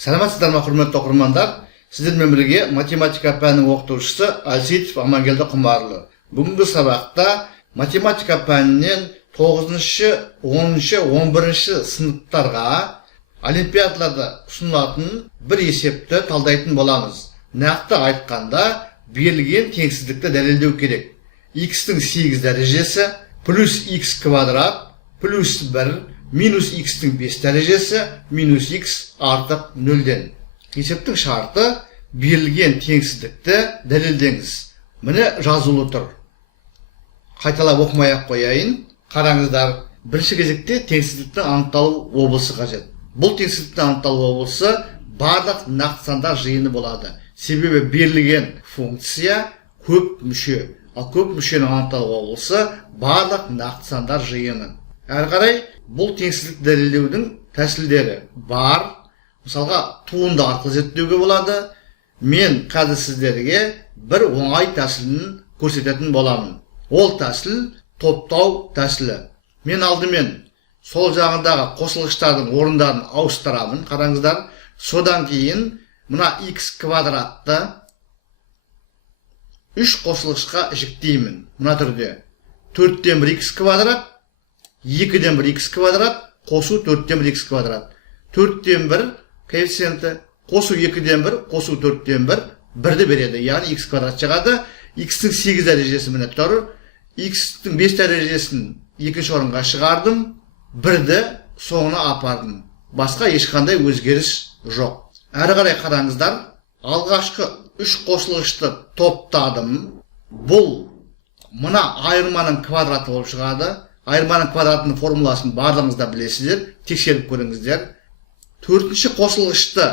Саламатсыздар ма, құрметті оқырмандар? Сіздермен бірге математика пәнінің оқытушысы Әлсейітов Амангелді Құмарлы. Бүгінгі сабақта математика пәнінен 9-шы, 10-шы, 11-шы сыныптарға олимпиадаларда ұсынылатын бір есепті талдайтын боламыз. Нақты айтқанда, берілген теңсіздікті дәлелдеу керек. X-тің 8 дәрежесі плюс x квадрат плюс 1 минус x-тің 5 дәрежесі минус x артық 0-ден. Есептің шарты берілген теңсіздікті дәлелдеңіз. Міне жазулы тұр. Қайталап оқымай-ақ қояйын. Қараңыздар, бірінші кезекте теңсіздіктің анықталу облысы қажет. Бұл теңсіздіктің анықталу облысы барлық нақты сандар жиыны болады. Себебі берілген функция көп мүше. Ал көп мүшенің анықталу облысы барлық нақты сандар жиыны. Әрі қарай бұл теңсіздік дәлелдеудің тәсілдері бар. Мысалға, туынды арқылы зерттеуге болады. Мен қазір сіздерге бір оңай тәсілін көрсететін боламын. Ол тәсіл топтау тәсілі. Мен алдымен сол жағындағы қосылғыштардың орындарын ауыстырамын. Қараңыздар, содан кейін мына x квадратты 3 қосылғышқа жіктеймін. Мына түрде 4-тен 1 x квадрат, 2-ден 1 x квадрат, қосу 4-тен 1 x квадрат. 4-тен 1 коэффициенті, қосу 2-ден 1, қосу 4-тен 1, 1-ді береді. Яғни x квадрат шығады. X-тің 8 дәрежесі міне тұр. X-тің 5 дәрежесін екінші орынға шығардым. 1-ді соңына апардым. Басқа ешқандай өзгеріс жоқ. Әрі қарай қараңыздар. Алғашқы 3 қосылғышты топтадым. Бұл мына айырманың квадраты болып шығады. Айырманың квадратының формуласын барлығыңызда білесіздер. Тексеріп көріңіздер. 4-ші қосылғышты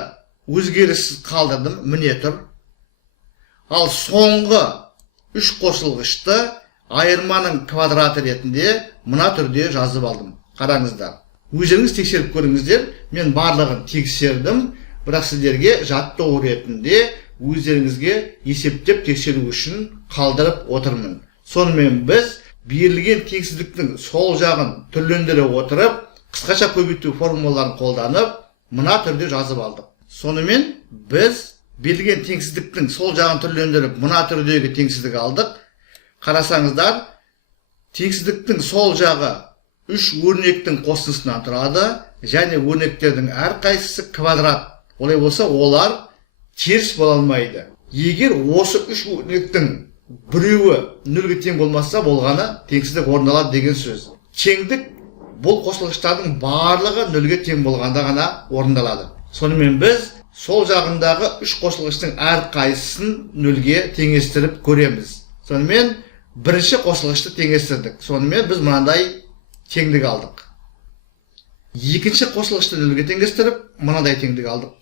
өзгеріссіз қалдырдым. Міне тұр. Ал соңғы 3 қосылғышты айырманың квадраты ретінде мына түрде жазып алдым. Қараңыздар. Өзіңіз тексеріп көріңіздер. Мен барлығын тексердім. Бірақ сіздерге жаттығу ретінде өздеріңізге есептеп тексеру үшін қалдырып отырмын. Сонымен біз берілген теңсіздіктің сол жағын түрлендіре отырып, қысқаша көбейту формулаларын қолданып, мына түрде жазып алдық. Сонымен біз берілген теңсіздіктің сол жағын түрлендіріп, мына түрдегі теңсіздік алдық. Қарасаңыздар, теңсіздіктің сол жағы 3 өрнектің қосындысынан тұрады, және өрнектердің әрқайсысы квадрат. Олай болса, олар теріс бола алмайды. Егер осы 3 өрнектің біреуі 0-ге тең болмаса, болғаны теңсіздік орындалады деген сөз. Теңдік бұл қосылғыштардың барлығы 0-ге тең болғанда ғана орындалады. Сонымен біз сол жағындағы 3 қосылғыштың әрқайсысын 0-ге теңестіріп көреміз. Сонымен бірінші қосылғышты теңестірдік. Сонымен біз мынандай теңдік алдық. Екінші қосылғышты 0-ге теңестіріп, мынандай теңдік алдық.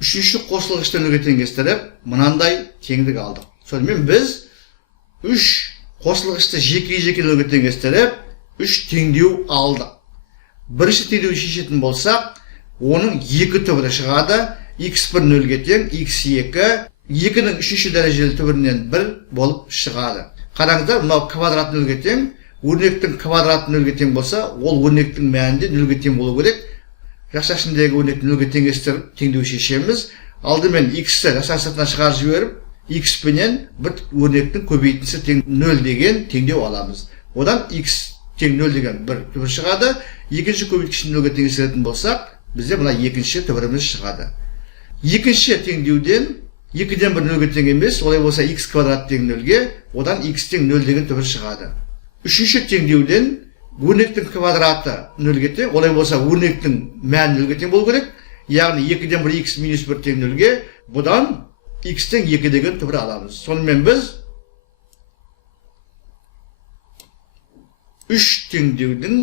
Үшінші қосылғышты 0-ге теңестіріп, мынандай теңдік алдық. Сонымен біз 3 қосылғышты жеке-жеке 0-ге теңестіріп, 3 теңдеу алдық. Бірінші теңдеуді шешетін болсақ, оның 2 түбірі шығады. x1 0-ге тең, x2, 2-ның 3-ші дәрежелі түбірінен 1 болып шығады. Қараңыздар, мынау квадрат 0-ге тең, өрнектің квадраты 0-ге тең болса, ол өрнектің мәнінде 0-ге тең болу керек. Жақшасындегі өрнекті 0-ге теңестіріп, теңдеу шешеміз. Алдымен x-ті жақшасынан шығарып жіберіп, x пенен бір өрнектің көбейтіндісі тең 0 деген теңдеу аламыз. Одан x тең 0 деген бір түбір шығады. Екінші көбейткішін 0-ге теңестіретін болсақ, бізде мына екінші түбіріміз шығады. Екінші теңдеуден 2-ден 1 0-ге тең емес, олай болса x квадрат тең 0-ге, одан x тең 0 деген түбір шығады. Үшінші теңдеуден өрнектің квадраты 0-ге тең, олай болса өрнектің мәні 0-ге тең болу керек. Яғни 2-ден 1 x минус 1 тең 0-ге, бұдан x тең 2 деген түбір аламыз. Сонымен біз 3 теңдеудің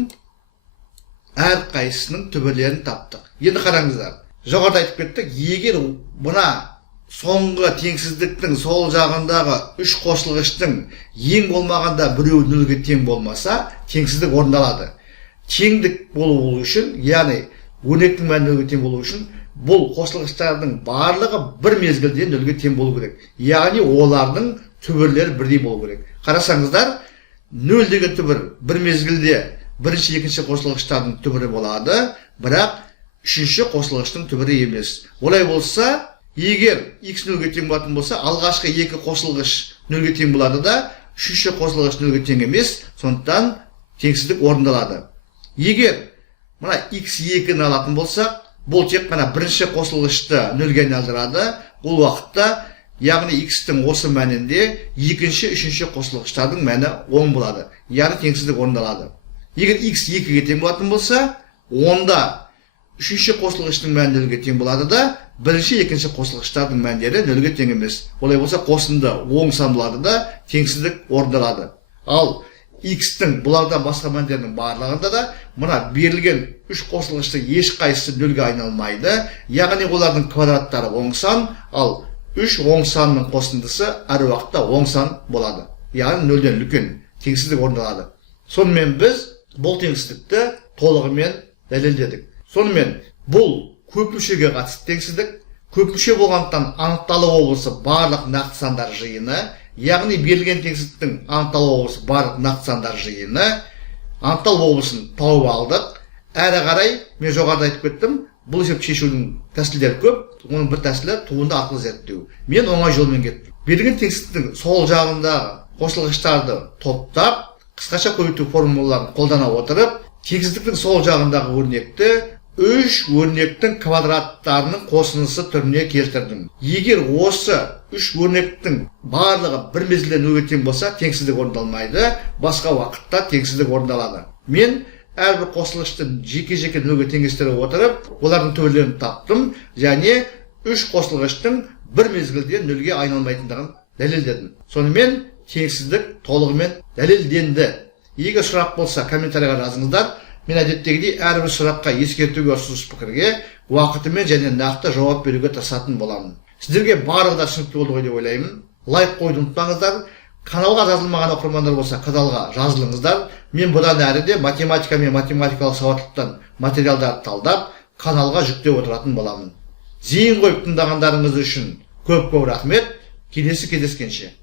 әрқайсының түбірлерін таптық. Енді қараңыздар. Жоғарыда айтып кеттік, егер мына соңғы теңсіздіктің сол жағындағы 3 қосылғыштың ең болмағанда біреуі 0-ге тең болмаса, теңсіздік орындалады. Теңдік болу үшін, яғни өрнектің мәні 0-ге тең болу үшін, бұл қосылғыштардың барлығы бір мезгілде 0-ге тең болу керек. Яғни олардың түбірлері бірдей болу керек. Қарасаңыздар, 0 деген түбір бір мезгілде бірінші, екінші қосылғыштардың түбірі болады, бірақ үшінші қосылғыштың түбірі емес. Олай болса, егер x нөлге тең болатын болса, алғашқы екі қосылғыш нөлге тең болады да, үшінші қосылғыш нөлге тең емес, сондықтан теңсіздік орындалады. Егер мына x2-ні алатын болсақ, бұл тек қана бірінші қосылғышты нөлге айналдырады. Бұл уақытта, яғни x-тің осы мәнінде екінші, үшінші қосылғыштардың мәні 10 болады. Яғни теңсіздік орындалады. Егер x 2-ге тең болатын болса, онда үшінші қосылғыштың мәні нөлге тең болады да, бірінші, екінші қосылғыштардың мәндері нөлге тең емес. Олай болса, қосынды оң сан болады да, теңсіздік орындалады. Ал x-тің бұлардан басқа мәндерінің барлығында да мына берілген үш қосылғышты ешқайсысы нөлге айналмайды. Яғни олардың квадраттары оң сан, ал үш оң санның қосындысы әр уақытта оң сан болады. Яғни нөлден үлкен теңсіздік орындалады. Сонымен біз бұл теңсіздікті толығымен дәлелдедік. Сонымен бұл көпмүшеге қатысты теңсіздік. Көпмүше болғандықтан анықталу облысы барлық нақты сандар жиыны, яғни берілген теңсіздіктің анықталу облысы барлық нақты сандар жиыны. Анықталу облысын тауып алдық. Әрі қарай мен жоғарыда айтып кеттім, бұл есепті шешудің тәсілдері көп, оның бір тәсілі туынды арқылы зерттеу. Мен оңай жолмен кеттім. Берілген теңсіздіктің сол жағындағы қосылғыштарды топтап, қысқаша көбейту формулаларын қолдана отырып, теңсіздіктің сол жағындағы өрнекті үш өрнектің квадраттарының қосындысы түріне келтірдім. Егер осы үш өрнектің барлығы бір мезгілде нөлге тең болса, теңсіздік орындалмайды, басқа уақытта теңсіздік орындалады. Мен әрбір қосылғышты жеке-жеке нөлге теңестіре отырып, олардың түбірлерін таптым, және үш қосылғыштың бір мезгілде нөлге айналмайтындығын дәлелдедім. Сонымен теңсіздік толығымен дәлелденді. Егер сұрақ болса, комментарийға жазыңыздар. Мен әдеттегідей әрбір сұраққа ескертуге ұсыныс пікірге уақытымен және нақты жауап беруге тырысатын боламын. Сіздерге барлығы да түсінікті болды ғой деп ойлаймын. Лайк қойды ұмытпаңыздар. Каналға жазылмаған оқырмандар болса, каналға жазылыңыздар. Мен бұдан әрі де математика мен математикалық сауаттылықтан материалдар талдап, каналға жүктеп отыратын боламын. Зейін қойып тыңдағандарыңыз үшін көп рахмет. Келесі кездескенше.